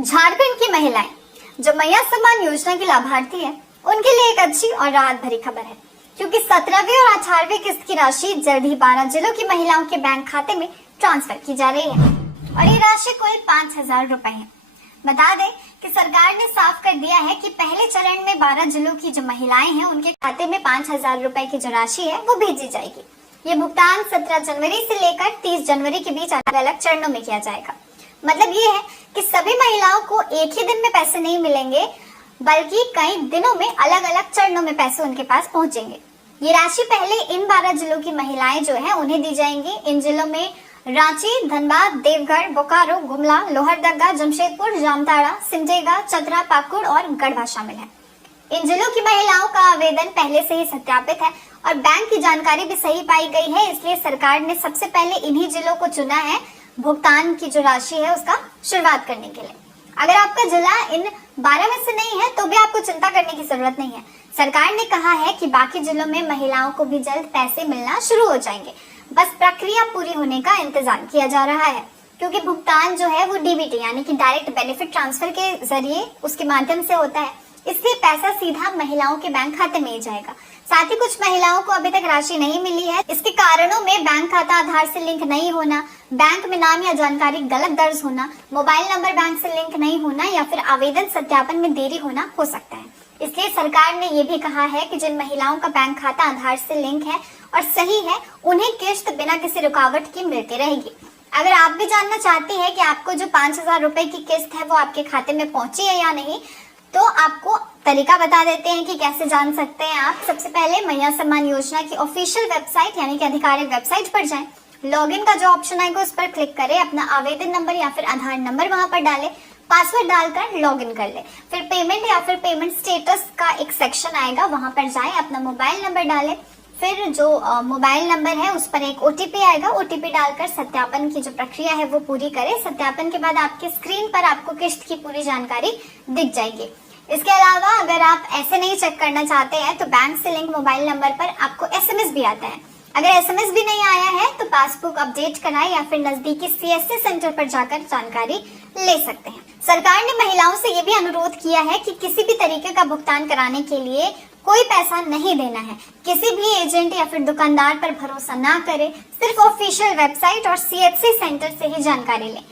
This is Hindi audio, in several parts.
झारखंड की महिलाएं जो मैया सम्मान योजना की लाभार्थी है, उनके लिए एक अच्छी और राहत भरी खबर है, क्योंकि 17वीं और 18वीं किस्त की राशि जल्द ही 12 जिलों की महिलाओं के बैंक खाते में ट्रांसफर की जा रही है और ये राशि कुल 5,000 रुपए है। बता दें कि सरकार ने साफ कर दिया है कि पहले चरण में 12 जिलों की जो महिलाएं हैं, उनके खाते में 5,000 रुपए की जो राशि है वो भेजी जाएगी। ये भुगतान 17 जनवरी से लेकर 30 जनवरी के बीच अलग अलग चरणों में किया जाएगा। मतलब ये है कि सभी महिलाओं को एक ही दिन में पैसे नहीं मिलेंगे, बल्कि कई दिनों में अलग अलग चरणों में पैसे उनके पास पहुंचेंगे। ये राशि पहले इन 12 जिलों की महिलाएं जो है उन्हें दी जाएंगी। इन जिलों में रांची, धनबाद, देवघर, बोकारो, गुमला, लोहरदगा, जमशेदपुर, जामताड़ा, सिमडेगा, चतरा, पाकुड़ और गढ़वा शामिल है। इन जिलों की महिलाओं का आवेदन पहले से ही सत्यापित है और बैंक की जानकारी भी सही पाई गई है, इसलिए सरकार ने सबसे पहले इन्हीं जिलों को चुना है भुगतान की जो राशि है उसका शुरुआत करने के लिए। अगर आपका जिला इन 12 में से नहीं है तो भी आपको चिंता करने की जरूरत नहीं है। सरकार ने कहा है कि बाकी जिलों में महिलाओं को भी जल्द पैसे मिलना शुरू हो जाएंगे, बस प्रक्रिया पूरी होने का इंतजार किया जा रहा है, क्योंकि भुगतान जो है वो डीबीटी यानी कि डायरेक्ट बेनिफिट ट्रांसफर के जरिए उसके माध्यम से होता है, इसलिए पैसा सीधा महिलाओं के बैंक खाते में ही जाएगा। साथ ही कुछ महिलाओं को अभी तक राशि नहीं मिली है। इसके कारणों में बैंक खाता आधार से लिंक नहीं होना, बैंक में नाम या जानकारी गलत दर्ज होना, मोबाइल नंबर बैंक से लिंक नहीं होना या फिर आवेदन सत्यापन में देरी होना हो सकता है। इसलिए सरकार ने ये भी कहा है कि जिन महिलाओं का बैंक खाता आधार से लिंक है और सही है, उन्हें किस्त बिना किसी रुकावट के मिलती रहेगी। अगर आप भी जानना चाहते हैं कि आपको जो 5,000 रुपए की किस्त है वो आपके खाते में पहुंची है या नहीं, तो आपको तरीका बता देते हैं कि कैसे जान सकते हैं आप। सबसे पहले मैया सम्मान योजना की ऑफिशियल वेबसाइट यानी कि आधिकारिक वेबसाइट पर जाएं। लॉगिन का जो ऑप्शन आएगा उस पर क्लिक करें, अपना आवेदन नंबर या फिर आधार नंबर वहां पर डालें, पासवर्ड डालकर लॉगिन कर ले। फिर पेमेंट या फिर पेमेंट स्टेटस का एक सेक्शन आएगा, वहां पर जाएं, अपना मोबाइल नंबर डालें। फिर जो मोबाइल नंबर है उस पर एक ओटीपी आएगा, ओटीपी डालकर सत्यापन की जो प्रक्रिया है वो पूरी करें। सत्यापन के बाद आपके स्क्रीन पर आपको किस्त की पूरी जानकारी दिख जाएगी। इसके अलावा अगर आप ऐसे नहीं चेक करना चाहते हैं तो बैंक से लिंक मोबाइल नंबर पर आपको एसएमएस भी आता है। अगर एसएमएस भी नहीं आया है तो पासबुक अपडेट कराएं या फिर नजदीकी सीएससी सेंटर पर जाकर जानकारी ले सकते हैं। सरकार ने महिलाओं से ये भी अनुरोध किया है कि किसी भी तरीके का भुगतान कराने के लिए कोई पैसा नहीं देना है। किसी भी एजेंट या फिर दुकानदार पर भरोसा ना करें, सिर्फ ऑफिशियल वेबसाइट और सीएससी सेंटर से ही जानकारी लें।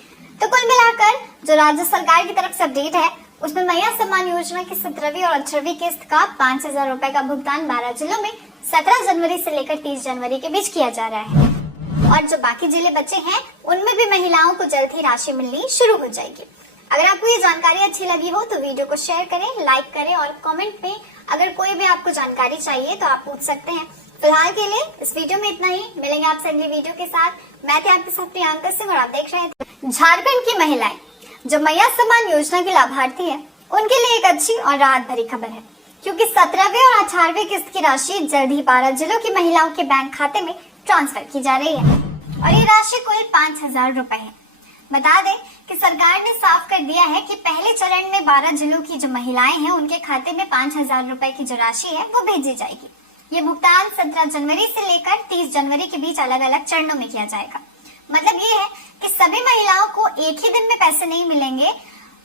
तो कुल मिलाकर जो राज्य सरकार की तरफ से अपडेट है उसमें मैया सम्मान योजना की 17वीं और 18वीं किस्त का 5,000 रुपए का भुगतान 12 जिलों में 17 जनवरी से लेकर 30 जनवरी के बीच किया जा रहा है और जो बाकी जिले बचे हैं उनमें भी महिलाओं को जल्द ही राशि मिलनी शुरू हो जाएगी। अगर आपको ये जानकारी अच्छी लगी हो तो वीडियो को शेयर करें, लाइक करें और कमेंट में अगर कोई भी आपको जानकारी चाहिए तो आप पूछ सकते हैं। फिलहाल के लिए इस वीडियो में इतना ही। मिलेंगे आपसे अगली वीडियो के साथ। मैं थी आपके साथ प्रियंका सिंह और आप देख रहे थे झारखंड की महिलाएं जो मैया सम्मान योजना की लाभार्थी है, उनके लिए एक अच्छी और राहत भरी खबर है, क्योंकि 17वीं और 18वीं किस्त की राशि जल्द ही 12 जिलों की महिलाओं के बैंक खाते में ट्रांसफर की जा रही है और ये राशि कुल 5,000 रुपए है। बता दें कि सरकार ने साफ कर दिया है कि पहले चरण में 12 जिलों की जो महिलाएं हैं उनके खाते में 5,000 रुपए की जो राशि है वो भेजी जाएगी। ये भुगतान 17 जनवरी से लेकर 30 जनवरी के बीच अलग अलग चरणों में किया जाएगा। मतलब ये है कि सभी महिलाओं को एक ही दिन में पैसे नहीं मिलेंगे,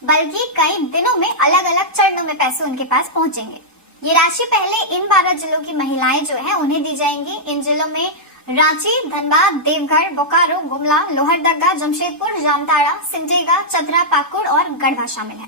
बल्कि कई दिनों में अलग अलग चरणों में पैसे उनके पास पहुंचेंगे। ये राशि पहले इन 12 जिलों की महिलाएं जो है उन्हें दी जाएंगी। इन जिलों में रांची, धनबाद, देवघर, बोकारो, गुमला, लोहरदगा, जमशेदपुर, जामताड़ा, सिमडेगा, चतरा, पाकुड़ और गढ़वा शामिल है।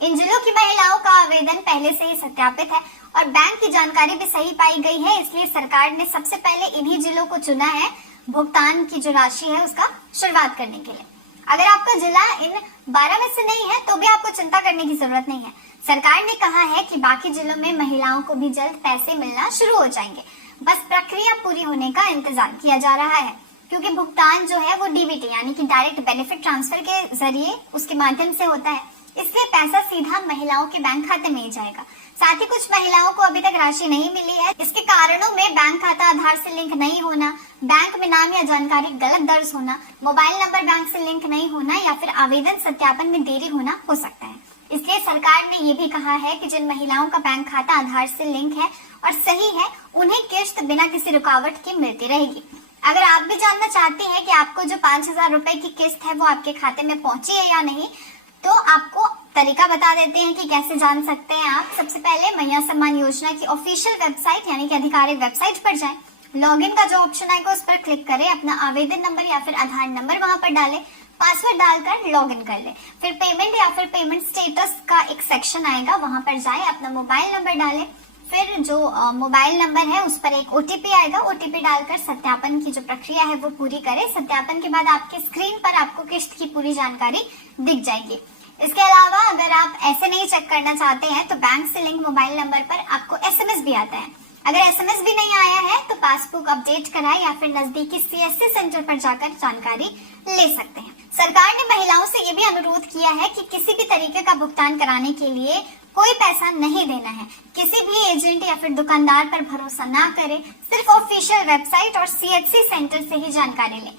इन जिलों की महिलाओं का आवेदन पहले से ही सत्यापित है और बैंक की जानकारी भी सही पाई गई है, इसलिए सरकार ने सबसे पहले इन्हीं जिलों को चुना है भुगतान की जो राशि है उसका शुरुआत करने के लिए। अगर आपका जिला इन 12 में से नहीं है तो भी आपको चिंता करने की जरूरत नहीं है। सरकार ने कहा है कि बाकी जिलों में महिलाओं को भी जल्द पैसे मिलना शुरू हो जाएंगे, बस प्रक्रिया पूरी होने का इंतजार किया जा रहा है, क्योंकि भुगतान जो है वो डीबीटी यानी कि डायरेक्ट बेनिफिट ट्रांसफर के जरिए उसके माध्यम से होता है, इसलिए पैसा सीधा महिलाओं के बैंक खाते में ही जाएगा। साथ ही कुछ महिलाओं को अभी तक राशि नहीं मिली है। इसके कारणों में बैंक खाता आधार से लिंक नहीं होना, बैंक में नाम या जानकारी गलत दर्ज होना, मोबाइल नंबर बैंक से लिंक नहीं होना या फिर आवेदन सत्यापन में देरी होना हो सकता है। इसलिए सरकार ने ये भी कहा है कि जिन महिलाओं का बैंक खाता आधार से लिंक है और सही है, उन्हें किस्त बिना किसी रुकावट के मिलती रहेगी। अगर आप भी जानना चाहते हैं कि आपको जो 5,000 रुपए की किस्त है वो आपके खाते में पहुंची है या नहीं, तो आपको तरीका बता देते हैं कि कैसे जान सकते हैं आप। सबसे पहले मैया सम्मान योजना की ऑफिशियल वेबसाइट यानी कि आधिकारिक वेबसाइट पर जाएं। लॉगिन का जो ऑप्शन आएगा उस पर क्लिक करें, अपना आवेदन नंबर या फिर आधार नंबर वहां पर डालें, पासवर्ड डालकर लॉगिन कर ले। फिर पेमेंट या फिर पेमेंट स्टेटस का एक सेक्शन आएगा, वहां पर जाएं, अपना मोबाइल नंबर डालें। फिर जो मोबाइल नंबर है उस पर एक ओटीपी आएगा, ओटीपी डालकर सत्यापन की जो प्रक्रिया है वो पूरी करें। सत्यापन के बाद आपके स्क्रीन पर आपको किस्त की पूरी जानकारी दिख जाएगी। इसके अलावा अगर आप ऐसे नहीं चेक करना चाहते हैं तो बैंक से लिंक मोबाइल नंबर पर आपको एसएमएस भी आता है। अगर एसएमएस भी नहीं आया है तो पासबुक अपडेट कराएं या फिर नजदीकी सीएससी सेंटर पर जाकर जानकारी ले सकते हैं। सरकार ने महिलाओं से ये भी अनुरोध किया है कि किसी भी तरीके का भुगतान कराने के लिए कोई पैसा नहीं देना है। किसी भी एजेंट या फिर दुकानदार पर भरोसा ना करें, सिर्फ ऑफिशियल वेबसाइट और सीएससी सेंटर से ही जानकारी लें।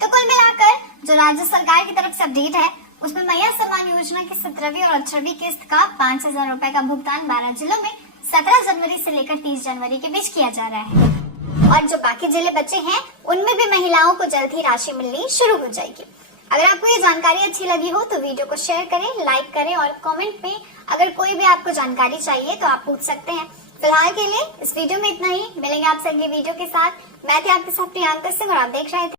तो कुल मिलाकर जो राज्य सरकार की तरफ से अपडेट है उसमें मैया सम्मान योजना की 17वीं और 18वीं किस्त का 5,000 रुपए का भुगतान 12 जिलों में 17 जनवरी से लेकर 30 जनवरी के बीच किया जा रहा है। और जो बाकी जिले बचे हैं उनमें भी महिलाओं को जल्द ही राशि मिलनी शुरू हो जाएगी। अगर आपको ये जानकारी अच्छी लगी हो तो वीडियो को शेयर करें, लाइक करें और कमेंट में अगर कोई भी आपको जानकारी चाहिए तो आप पूछ सकते हैं। फिलहाल के लिए इस वीडियो में इतना ही। मिलेंगे आपसे अगली वीडियो के साथ। मैं थी आपके साथ प्रियंका सिंह और आप देख रहे थे